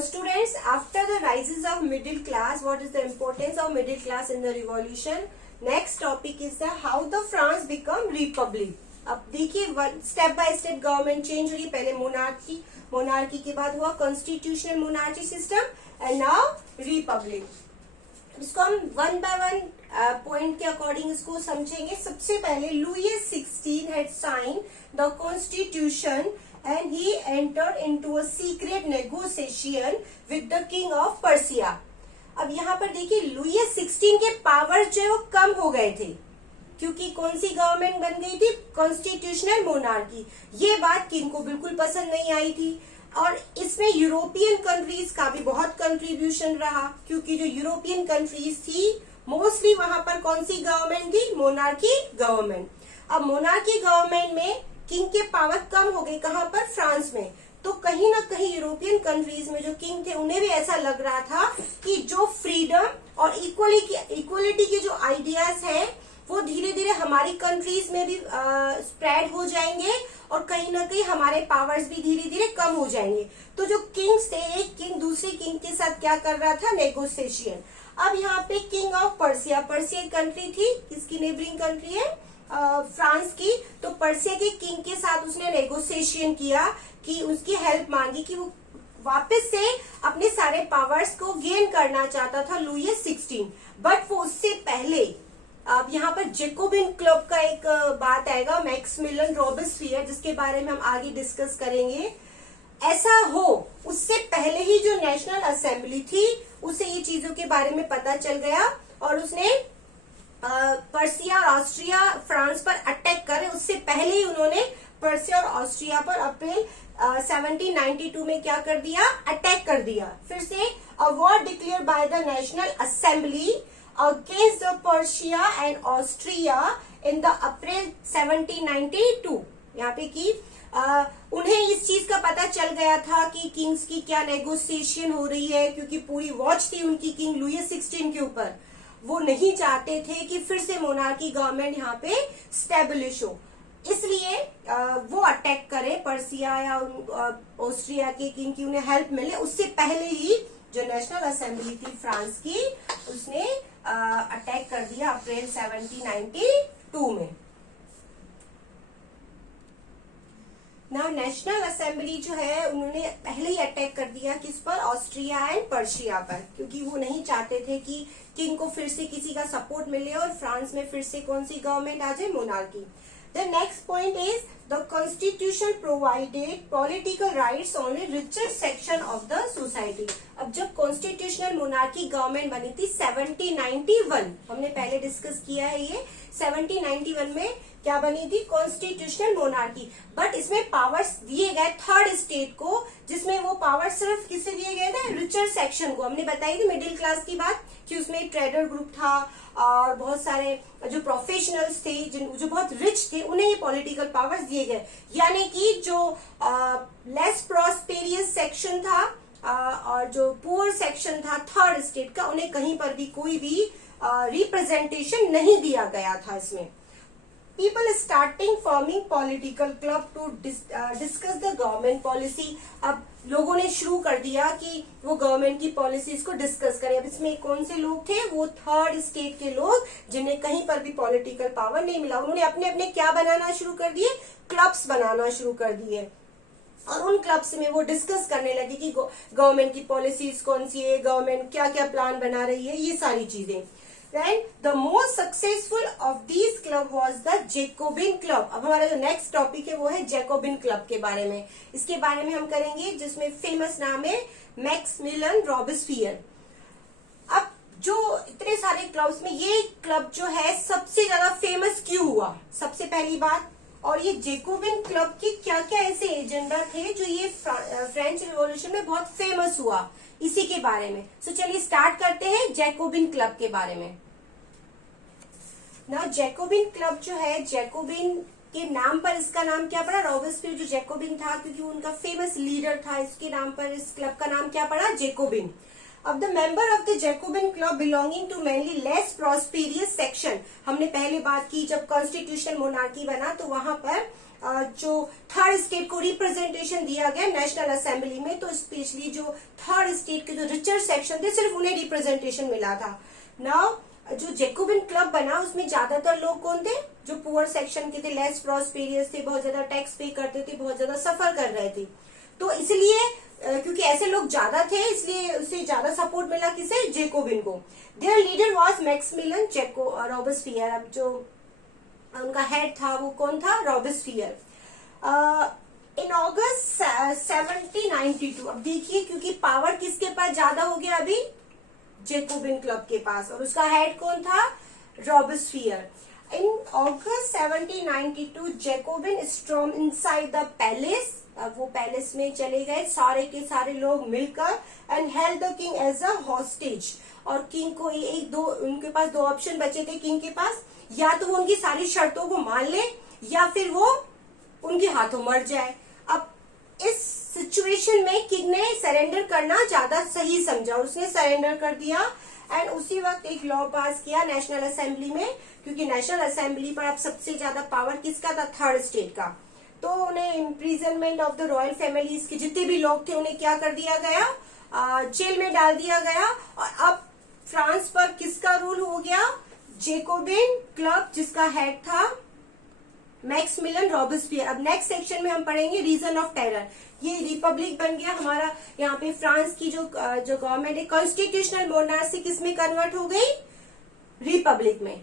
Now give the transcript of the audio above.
Students, after the rises of middle class, what is the importance of middle class in the revolution? Next topic is the how the France become republic. अब देखिए step by step government change हुई. पहले monarchy के बाद हुआ constitutional monarchy system and now Republic. इसको हम one by one point के अकॉर्डिंग इसको समझेंगे. सबसे पहले Lewis 16 had signed the constitution and he entered into a secret negotiation with the king of Persia. अब यहाँ पर देखिए लुईस 16 के पावर जो है वो कम हो गए थे क्योंकि कौन सी गवर्नमेंट बन गई थी? Constitutional monarchy. ये बात किंग को बिल्कुल पसंद नहीं आई थी और इसमें यूरोपियन कंट्रीज का भी बहुत कंट्रीब्यूशन रहा क्योंकि जो यूरोपियन कंट्रीज थी मोस्टली वहां पर कौन सी गवर्नमेंट थी? Monarchy government. अब मोनार्की गवर्नमेंट में किंग के पावर कम हो गई. कहां पर? फ्रांस में. तो कहीं ना कहीं यूरोपियन कंट्रीज में जो किंग थे उन्हें भी ऐसा लग रहा था कि जो फ्रीडम और इक्वलिटी के जो आइडियाज हैं वो धीरे धीरे हमारी कंट्रीज में भी स्प्रेड हो जाएंगे और कहीं ना कहीं हमारे पावर्स भी धीरे धीरे कम हो जाएंगे. तो जो किंग्स थे, एक किंग दूसरे किंग के साथ क्या कर रहा था? नेगोशिएशन. अब यहाँ पे किंग ऑफ पर्सिया कंट्री थी. किसकी नेबरिंग कंट्री है? फ्रांस की. तो पर्सिया के किंग के साथ उसने नेगोशिएशन किया कि उसकी हेल्प मांगी कि वो वापस से अपने सारे पावर्स को गेन करना चाहता था लुईस 16. बट वो उससे पहले अब यहाँ पर जेकोबिन क्लब का एक बात आएगा, मैक्सिमिलियन रॉबेस्पियर, जिसके बारे में हम आगे डिस्कस करेंगे. ऐसा हो उससे पहले ही जो नेशनल असेंबली थी उसे ये चीजों के बारे में पता चल गया और उसने पर्सिया और ऑस्ट्रिया फ्रांस पर अटैक करे. उससे पहले ही उन्होंने पर्सिया और ऑस्ट्रिया पर अप्रैल 1792 में क्या कर दिया? अटैक कर दिया. फिर से a war declare by the national assembly against the Persia and Austria in the April 1792. यहाँ पे कि उन्हें इस चीज का पता चल गया था कि किंग्स की क्या नेगोशिएशन हो रही है क्योंकि पूरी वॉच थी उनकी किंग लुईस 16 के ऊपर. वो नहीं चाहते थे कि फिर से मोनार्की गवर्नमेंट यहाँ पे स्टेब्लिश हो, इसलिए वो अटैक करे पर्सिया या ऑस्ट्रिया के किंग की उन्हें हेल्प मिले. उससे पहले ही जो नेशनल असेंबली थी फ्रांस की उसने अटैक कर दिया अप्रैल 1792 में. ना नेशनल असेंबली जो है उन्होंने पहले ही अटैक कर दिया किस पर? ऑस्ट्रिया एंड पर्शिया पर, क्योंकि वो नहीं चाहते थे कि किंग को फिर से किसी का सपोर्ट मिले और फ्रांस में फिर से कौन सी गवर्नमेंट आ जाए? Monarchy. The next point is the constitution provided political rights only richer section of the society. अब जब कॉन्स्टिट्यूशनल मोनार्की गवर्नमेंट बनी थी 1791, हमने पहले डिस्कस किया है ये, 1791 में क्या बनी थी? Constitutional monarchy. बट इसमें पावर्स दिए गए थर्ड स्टेट को, जिसमें वो पावर सिर्फ किसे दिए गए थे? रिचर सेक्शन को. हमने बताई थी मिडिल क्लास की बात कि उसमें ट्रेडर ग्रुप था और बहुत सारे जो प्रोफेशनल्स थे जो बहुत रिच थे उन्हें ये पॉलिटिकल पावर्स दिए गए. यानी कि जो लेस प्रॉस्पेरियस सेक्शन था और जो पुअर सेक्शन था थर्ड स्टेट का, उन्हें कहीं पर भी कोई भी रिप्रेजेंटेशन नहीं दिया गया था इसमें. People starting forming political club to discuss the government policy. अब लोगों ने शुरू कर दिया कि वो गवर्नमेंट की पॉलिसीज को डिस्कस करें. अब इसमें कौन से लोग थे? वो थर्ड स्टेट के लोग जिन्हें कहीं पर भी पॉलिटिकल पावर नहीं मिला. उन्होंने अपने अपने क्या बनाना शुरू कर दिए? क्लब्स बनाना शुरू कर दिए और उन क्लब्स में वो डिस्कस करने लगे कि गवर्नमेंट की पॉलिसीज कौन सी है, गवर्नमेंट क्या क्या प्लान बना रही है, ये सारी चीजें. Then the most successful of these club was the Jacobin Club. अब हमारा जो नेक्स्ट टॉपिक है वो है जैकोबिन क्लब के बारे में. इसके बारे में हम करेंगे जिसमें फेमस नाम है मैक्सिमिलियन रॉबेस्पियर. अब जो इतने सारे क्लब्स में ये क्लब जो है सबसे ज्यादा फेमस क्यों हुआ? सबसे पहली बात. और ये जैकोबिन क्लब के क्या क्या ऐसे एजेंडा थे जो ये फ्रेंच रिवॉल्यूशन में बहुत फेमस हुआ, इसी के बारे में. सो चलिए स्टार्ट करते हैं जैकोबिन क्लब के बारे में. ना जैकोबिन क्लब जो है, जैकोबिन के नाम पर इसका नाम क्या पड़ा? रॉबेस्पियर जो जैकोबिन था क्योंकि वो उनका फेमस लीडर था, इसके नाम पर इस क्लब का नाम क्या पड़ा? जैकोबिन. अब the member of the Jacobin club belonging to mainly less prosperous section. हमने पहले बात की जब कॉन्स्टिट्यूशनल मोनार्की बना तो वहां पर जो थर्ड स्टेट को रिप्रेजेंटेशन दिया गया नेशनल असेंबली में, तो स्पेशली जो थर्ड स्टेट के जो रिचर सेक्शन थे सिर्फ उन्हें रिप्रेजेंटेशन मिला था। नाउ जो जैकोबिन क्लब बना उसमें ज्यादातर लोग कौन थे, जो पुअर सेक्शन के थे, लेस प्रॉस्पेरियस थे, बहुत ज्यादा टैक्स पे करते थे, बहुत ज्यादा सफर कर रहे थे। तो इसलिए क्योंकि ऐसे लोग ज्यादा थे इसलिए उसे ज्यादा सपोर्ट मिला किसे, जैकोबिन को। There leader was Maximilian Robespierre. अब जो उनका हेड था वो कौन था, रॉबेस्पियर। इन अगस्त 1792, अब देखिए क्योंकि पावर किसके पास ज्यादा हो गया अभी, जैकोबिन क्लब के पास, और उसका हेड कौन था, Robespierre. In August 1792 Jacobian storm inside the palace. अब वो पैलेस में चले गए सारे के सारे लोग मिलकर, and held the king as a hostage. और किंग को एक दो, उनके पास दो ऑप्शन बचे थे किंग के पास, या तो वो उनकी सारी शर्तों को मान ले या फिर वो उनके हाथों मर जाए। अब इस सिचुएशन में किंग ने सरेंडर करना ज्यादा सही समझा और उसने सरेंडर कर दिया। एंड उसी वक्त एक लॉ पास किया नेशनल असेंबली में, क्योंकि नेशनल असेंबली पर अब सबसे ज्यादा पावर किसका था, थर्ड स्टेट का। तो उन्हें imprisonment of the royal families के जितने भी लोग थे उन्हें क्या कर दिया गया, जेल में डाल दिया गया। और अब फ्रांस पर किसका रूल हो गया, जैकोबिन क्लब जिसका हेड था मैक्सिमिलियन रॉबेस्पियर। अब नेक्स्ट सेक्शन में हम पढ़ेंगे रीजन ऑफ टेरर। ये रिपब्लिक बन गया हमारा, यहाँ पे फ्रांस की जो गवर्नमेंट है कॉन्स्टिट्यूशनल मोनार्ची किसमें कन्वर्ट हो गई, रिपब्लिक में।